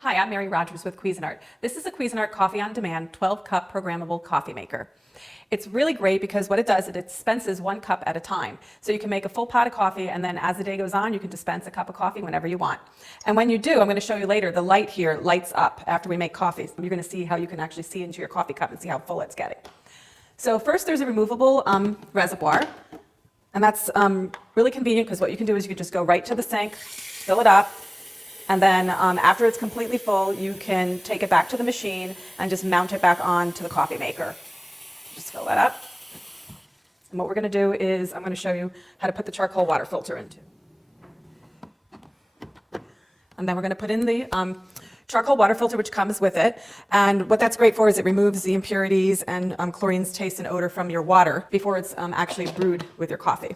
Hi, I'm Mary Rogers with Cuisinart. This is a Cuisinart Coffee on Demand 12-cup programmable coffee maker. It's really great because what it does, it dispenses 1 cup at a time. So you can make a full pot of coffee, and then as the day goes on, you can dispense a cup of coffee whenever you want. And when you do, I'm going to show you later, the light here lights up after we make coffee. You're going to see how you can actually see into your coffee cup and see how full it's getting. So first there's a removable reservoir, and that's really convenient because what you can do is you can just go right to the sink, fill it up, and then after it's completely full, you can take it back to the machine and just mount it back on to the coffee maker. Just fill that up. And what we're going to do is I'm going to show you how to put the charcoal water filter into. And then we're going to put in the charcoal water filter, which comes with it. And what that's great for is it removes the impurities and chlorine's taste and odor from your water before it's actually brewed with your coffee.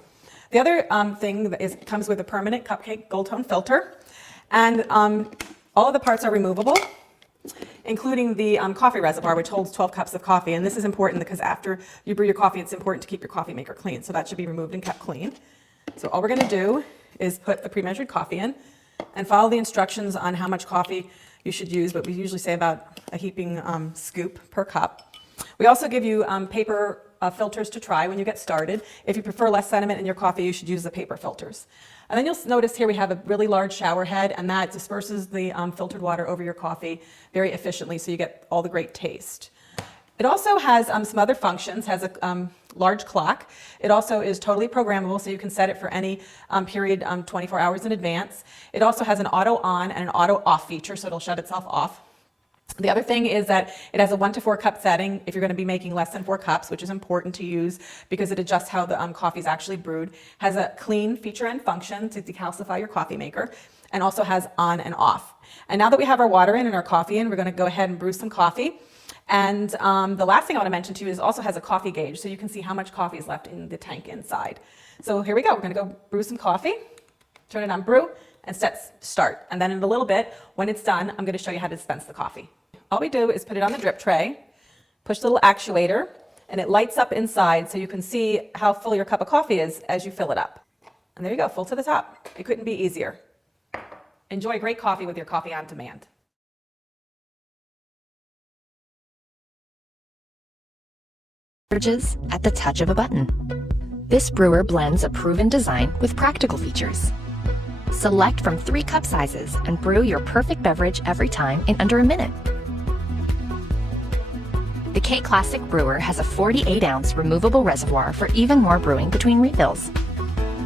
The other thing that comes with a permanent cupcake gold tone filter. And all of the parts are removable, including the coffee reservoir, which holds 12 cups of coffee. And this is important because after you brew your coffee, it's important to keep your coffee maker clean. So that should be removed and kept clean. So all we're going to do is put the pre-measured coffee in and follow the instructions on how much coffee you should use, but we usually say about a heaping scoop per cup. We also give you paper filters to try when you get started. If you prefer less sediment in your coffee, you should use the paper filters. And then you'll notice here we have a really large shower head, and that disperses the filtered water over your coffee very efficiently, so you get all the great taste. It also has some other functions, has a large clock. It also is totally programmable, so you can set it for any period 24 hours in advance. It also has an auto on and an auto off feature, so it'll shut itself off. The other thing is that it has a 1 to 4 cup setting if you're going to be making less than 4 cups, which is important to use because it adjusts how the coffee is actually brewed. Has a clean feature and function to decalcify your coffee maker, and also has on and off. And now that we have our water in and our coffee in, we're going to go ahead and brew some coffee. And the last thing I want to mention to you is it also has a coffee gauge, so you can see how much coffee is left in the tank inside. So here we go. We're going to go brew some coffee, turn it on brew, and start. And then in a little bit, when it's done, I'm going to show you how to dispense the coffee. All we do is put it on the drip tray, push the little actuator, and it lights up inside so you can see how full your cup of coffee is as you fill it up. And there you go, full to the top. It couldn't be easier. Enjoy great coffee with your coffee on demand. Beverages at the touch of a button. This brewer blends a proven design with practical features. Select from 3 cup sizes and brew your perfect beverage every time in under a minute. The K-Classic Brewer has a 48-ounce removable reservoir for even more brewing between refills.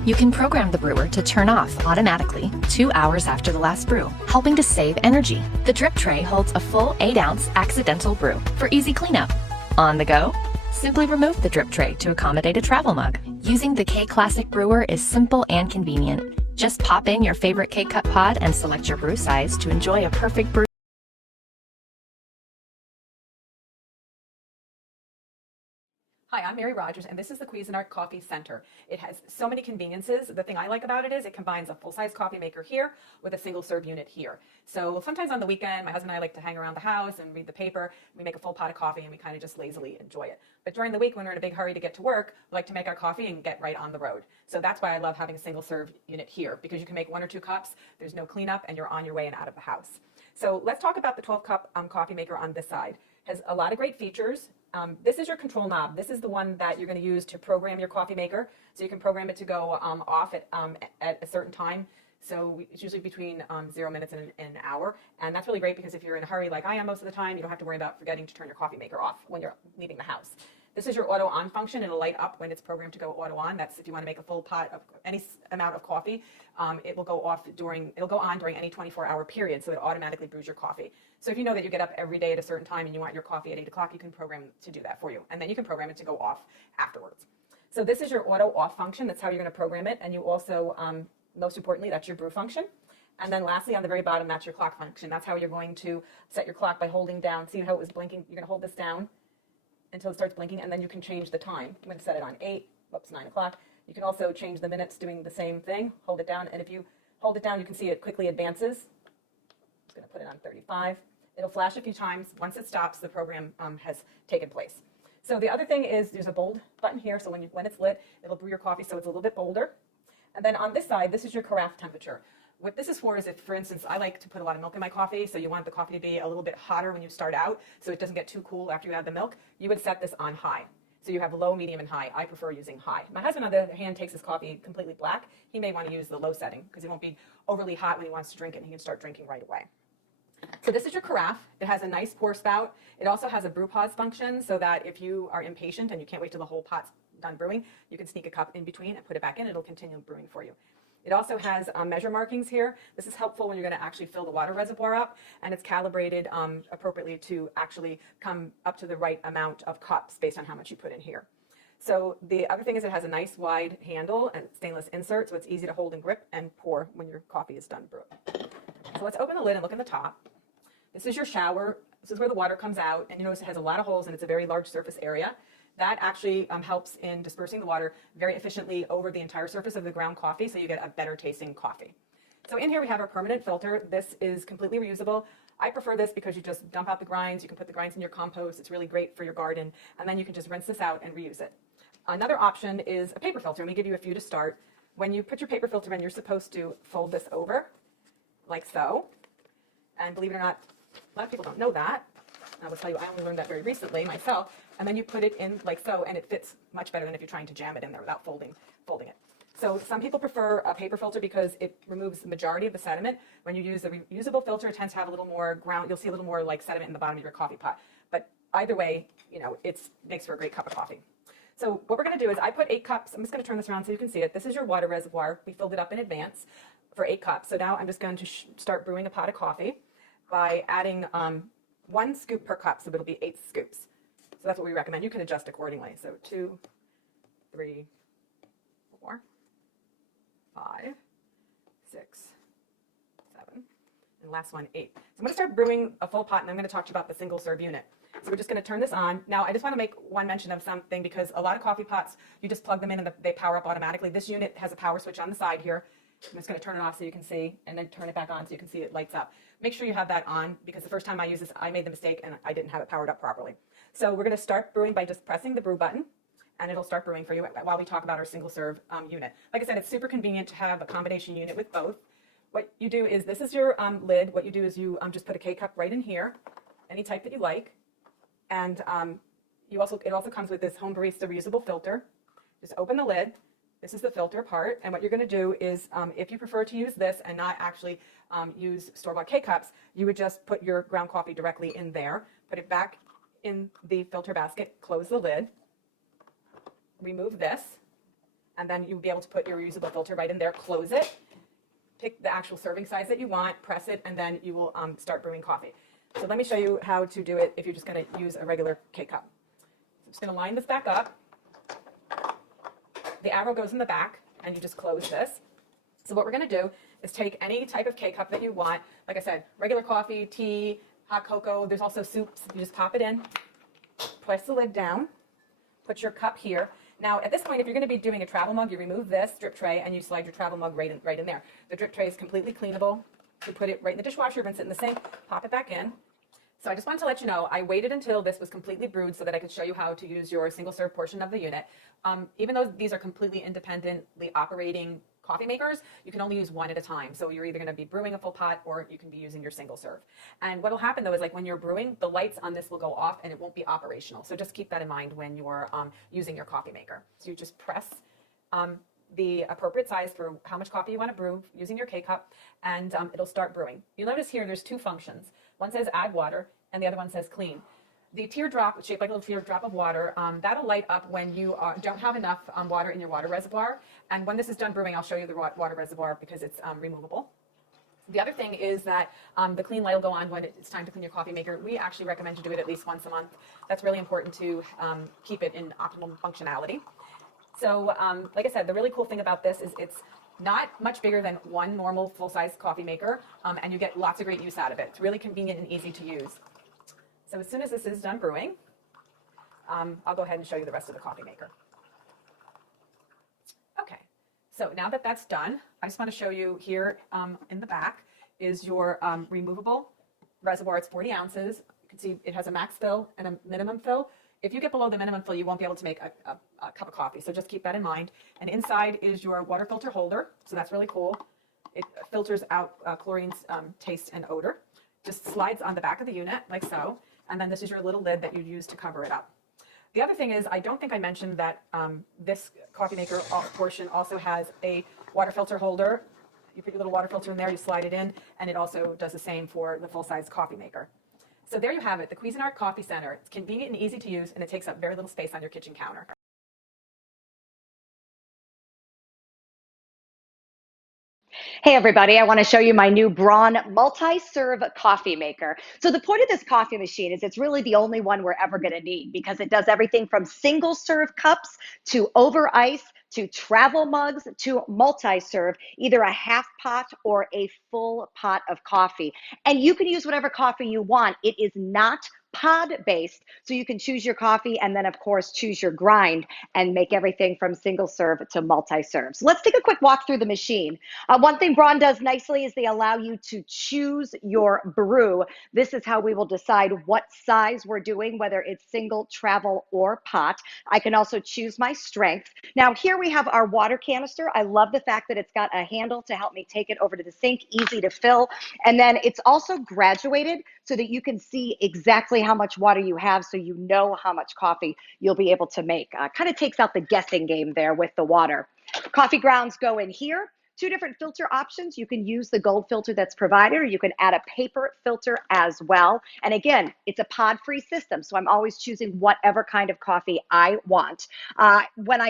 You can program the brewer to turn off automatically 2 hours after the last brew, helping to save energy. The drip tray holds a full 8-ounce accidental brew for easy cleanup. On the go, simply remove the drip tray to accommodate a travel mug. Using the K-Classic Brewer is simple and convenient. Just pop in your favorite K-Cup pod and select your brew size to enjoy a perfect brew. Hi, I'm Mary Rogers, and this is the Cuisinart Coffee Center. It has so many conveniences. The thing I like about it is it combines a full-size coffee maker here with a single-serve unit here. So sometimes on the weekend, my husband and I like to hang around the house and read the paper. We make a full pot of coffee, and we kind of just lazily enjoy it. But during the week, when we're in a big hurry to get to work, we like to make our coffee and get right on the road. So that's why I love having a single-serve unit here, because you can make 1 or 2 cups, there's no cleanup, and you're on your way and out of the house. So let's talk about the 12-cup coffee maker on this side. Has a lot of great features. This is your control knob. This is the one that you're going to use to program your coffee maker. So you can program it to go off at a certain time. So it's usually between 0 minutes and an hour. And that's really great because if you're in a hurry like I am most of the time, you don't have to worry about forgetting to turn your coffee maker off when you're leaving the house. This is your auto on function. It'll light up when it's programmed to go auto on. That's if you want to make a full pot of any amount of coffee. It will go on during any 24-hour period, so it automatically brews your coffee. So if you know that you get up every day at a certain time and you want your coffee at 8 o'clock, you can program to do that for you. And then you can program it to go off afterwards. So this is your auto off function. That's how you're going to program it. And you also, most importantly, that's your brew function. And then lastly, on the very bottom, that's your clock function. That's how you're going to set your clock by holding down. See how it was blinking? You're going to hold this down until it starts blinking, and then you can change the time. I'm going to set it on 9 o'clock. You can also change the minutes doing the same thing. Hold it down, and if you hold it down, you can see it quickly advances. I'm going to put it on 35. It'll flash a few times. Once it stops, the program has taken place. So the other thing is there's a bold button here, so when it's lit, it'll brew your coffee so it's a little bit bolder. And then on this side, this is your carafe temperature. What this is for is if, for instance, I like to put a lot of milk in my coffee, so you want the coffee to be a little bit hotter when you start out so it doesn't get too cool after you add the milk, you would set this on high. So you have low, medium, and high. I prefer using high. My husband, on the other hand, takes his coffee completely black. He may want to use the low setting because it won't be overly hot when he wants to drink it, and he can start drinking right away. So this is your carafe. It has a nice pour spout. It also has a brew pause function so that if you are impatient and you can't wait till the whole pot's done brewing, you can sneak a cup in between and put it back in. It'll continue brewing for you. It also has measure markings here. This is helpful when you're going to actually fill the water reservoir up, and it's calibrated appropriately to actually come up to the right amount of cups based on how much you put in here. So the other thing is it has a nice wide handle and stainless insert, so it's easy to hold and grip and pour when your coffee is done brewing. So let's open the lid and look in the top. This is your shower. This is where the water comes out, and you notice it has a lot of holes and it's a very large surface area. That actually helps in dispersing the water very efficiently over the entire surface of the ground coffee, so you get a better tasting coffee. So in here we have our permanent filter. This is completely reusable. I prefer this because you just dump out the grinds. You can put the grinds in your compost. It's really great for your garden, and then you can just rinse this out and reuse it. Another option is a paper filter, and we give you a few to start. When you put your paper filter in, you're supposed to fold this over like so. And believe it or not, a lot of people don't know that. I will tell you, I only learned that very recently myself. And then you put it in like so, and it fits much better than if you're trying to jam it in there without folding it. So some people prefer a paper filter because it removes the majority of the sediment. When you use a reusable filter, it tends to have a little more ground. You'll see a little more like sediment in the bottom of your coffee pot. But either way, you know, it makes for a great cup of coffee. So what we're going to do is I put 8 cups. I'm just going to turn this around so you can see it. This is your water reservoir. We filled it up in advance for 8 cups. So now I'm just going to start brewing a pot of coffee by adding 1 scoop per cup, so it'll be 8 scoops. So that's what we recommend. You can adjust accordingly. So 2, 3, 4, 5, 6, 7, and last one, 8. So I'm going to start brewing a full pot, and I'm going to talk to you about the single serve unit. So we're just going to turn this on. Now, I just want to make one mention of something because a lot of coffee pots, you just plug them in and they power up automatically. This unit has a power switch on the side here. I'm just going to turn it off so you can see, and then turn it back on so you can see it lights up. Make sure you have that on because the first time I used this, I made the mistake and I didn't have it powered up properly. So we're going to start brewing by just pressing the brew button, and it'll start brewing for you while we talk about our single serve unit. Like I said, it's super convenient to have a combination unit with both. What you do is, this is your lid. What you do is you just put a K-cup right in here, any type that you like. And it also comes with this home barista reusable filter. Just open the lid. This is the filter part, and what you're going to do is, if you prefer to use this and not actually use store-bought K-cups, you would just put your ground coffee directly in there, put it back in the filter basket, close the lid, remove this, and then you'll be able to put your reusable filter right in there, close it, pick the actual serving size that you want, press it, and then you will start brewing coffee. So let me show you how to do it if you're just going to use a regular K-cup. So I'm just going to line this back up. The arrow goes in the back, and you just close this. So what we're going to do is take any type of K-cup that you want. Like I said, regular coffee, tea, hot cocoa. There's also soups. You just pop it in, press the lid down, put your cup here. Now, at this point, if you're going to be doing a travel mug, you remove this drip tray, and you slide your travel mug right in there. The drip tray is completely cleanable. You put it right in the dishwasher, rinse it in the sink, pop it back in. So I just wanted to let you know, I waited until this was completely brewed so that I could show you how to use your single serve portion of the unit. Even though these are completely independently operating coffee makers, you can only use one at a time. So you're either going to be brewing a full pot or you can be using your single serve. And what will happen though is, like, when you're brewing, the lights on this will go off and it won't be operational. So just keep that in mind when you're using your coffee maker. So you just press the appropriate size for how much coffee you want to brew using your K-cup, and it'll start brewing. You'll notice here there's 2 functions. One says add water, and the other one says clean. The teardrop, shaped like a little teardrop of water, that'll light up when you don't have enough water in your water reservoir. And when this is done brewing, I'll show you the water reservoir because it's removable. The other thing is that the clean light will go on when it's time to clean your coffee maker. We actually recommend you do it at least once a month. That's really important to keep it in optimal functionality. So, like I said, the really cool thing about this is it's not much bigger than one normal full-size coffee maker, and you get lots of great use out of it. It's really convenient and easy to use. So as soon as this is done brewing, I'll go ahead and show you the rest of the coffee maker. Okay, so now that that's done, I just want to show you here in the back is your removable reservoir. It's 40 ounces. You can see it has a max fill and a minimum fill. If you get below the minimum fill, you won't be able to make a cup of coffee, so just keep that in mind. And inside is your water filter holder, so that's really cool. It filters out chlorine's taste and odor. Just slides on the back of the unit like so, and then this is your little lid that you use to cover it up. The other thing is, I don't think I mentioned that this coffee maker portion also has a water filter holder. You put your little water filter in there, you slide it in, and it also does the same for the full-size coffee maker. So there you have it, the Cuisinart Coffee Center. It's convenient and easy to use, and it takes up very little space on your kitchen counter. Hey everybody, I want to show you my new Braun multi-serve coffee maker. So the point of this coffee machine is it's really the only one we're ever going to need because it does everything from single serve cups to over ice to travel mugs to multi-serve, either a half pot or a full pot of coffee. And you can use whatever coffee you want. It is not pod based, so you can choose your coffee and then of course choose your grind and make everything from single serve to multi-serve. So let's take a quick walk through the machine. One thing Braun does nicely is they allow you to choose your brew. This is how we will decide what size we're doing, whether it's single, travel, or pot. I can also choose my strength. Now here we have our water canister. I love the fact that it's got a handle to help me take it over to the sink, easy to fill. And then it's also graduated so that you can see exactly how much water you have so you know how much coffee you'll be able to make. Kind of takes out the guessing game there with the water. Coffee grounds go in here. Two different filter options. You can use the gold filter that's provided, or you can add a paper filter as well. And again, it's a pod-free system, so I'm always choosing whatever kind of coffee I want. When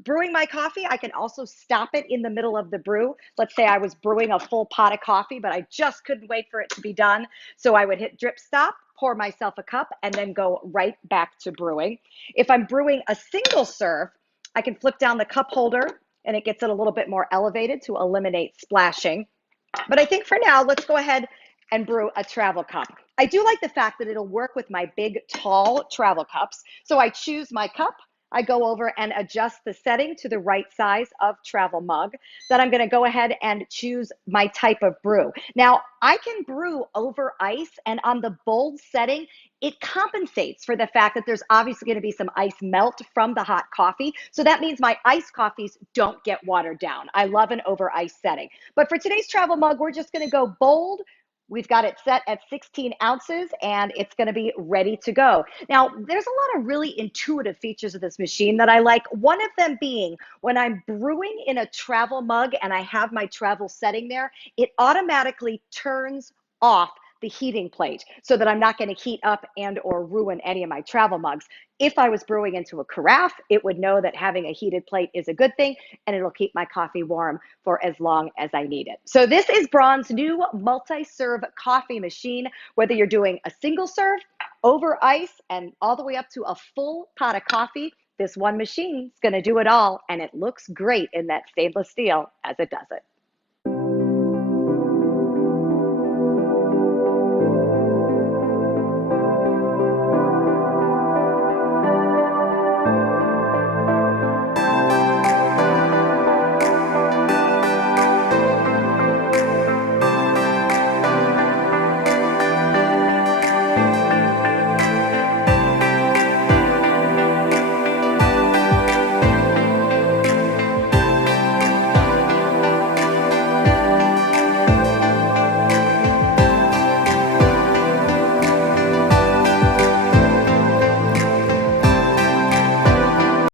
brewing my coffee, I can also stop it in the middle of the brew. Let's say I was brewing a full pot of coffee, but I just couldn't wait for it to be done. So I would hit drip stop, pour myself a cup, and then go right back to brewing. If I'm brewing a single serve, I can flip down the cup holder and it gets it a little bit more elevated to eliminate splashing. But I think for now, let's go ahead and brew a travel cup. I do like the fact that it'll work with my big, tall travel cups. So I choose my cup. I go over and adjust the setting to the right size of travel mug. Then I'm going to go ahead and choose my type of brew. Now, I can brew over ice, and on the bold setting, it compensates for the fact that there's obviously going to be some ice melt from the hot coffee. So that means my iced coffees don't get watered down. I love an over ice setting. But for today's travel mug, we're just going to go bold. We've got it set at 16 ounces and it's going to be ready to go. Now, there's a lot of really intuitive features of this machine that I like. One of them being when I'm brewing in a travel mug and I have my travel setting there, it automatically turns off the heating plate so that I'm not going to heat up and or ruin any of my travel mugs. If I was brewing into a carafe, it would know that having a heated plate is a good thing and it'll keep my coffee warm for as long as I need it. So this is Braun's new multi-serve coffee machine. Whether you're doing a single serve, over ice, and all the way up to a full pot of coffee, this one machine is going to do it all, and it looks great in that stainless steel as it does it.